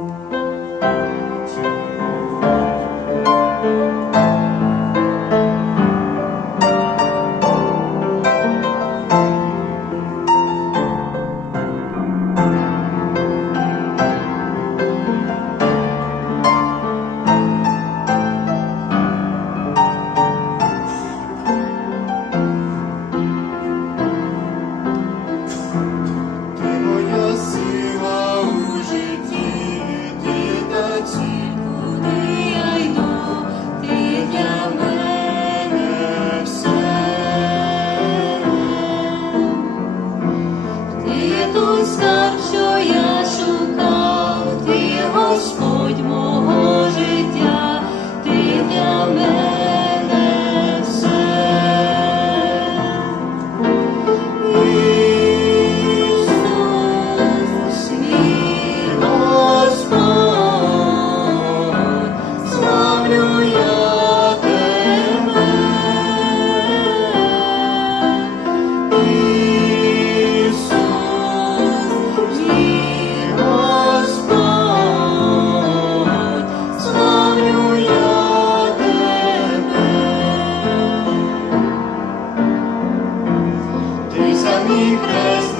Ти amigas